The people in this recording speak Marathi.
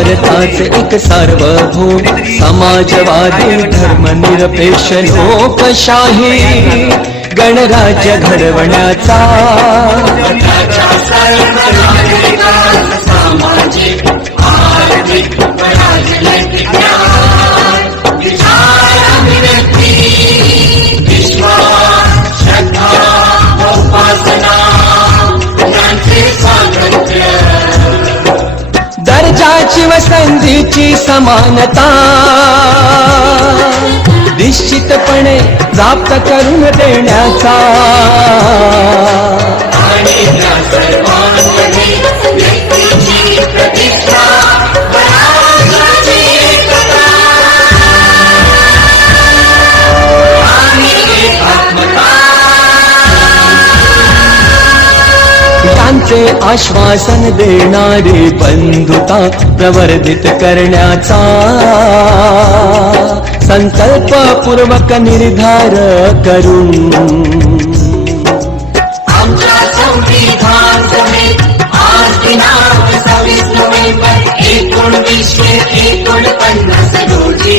भारताचे एक सार्वभौम समाजवादी धर्मनिरपेक्ष लोकशाही गणराज्य घडवण्याचा सामाजिक आर्थिक राजनैतिक न्याय विचाराभिव्यक्ती विश्वास श्रद्धा उपासना यांचे स्वातंत्र्य दर्जाची व संधीची समानता निश्चितपणे प्राप्त करून देण्याचा आणि त्या सर्वांमध्ये व्यक्तीची प्रतिष्ठा स्वराज्याची एकता आणि एकात्मता यांचे आश्वासन देणारी बंधुता प्रवर्धित करण्याचा संकल्पपूर्वक निर्धार करून आमच्या संविधान सभेत आज दिनांक 26 नोव्हेंबर 1949 रोजी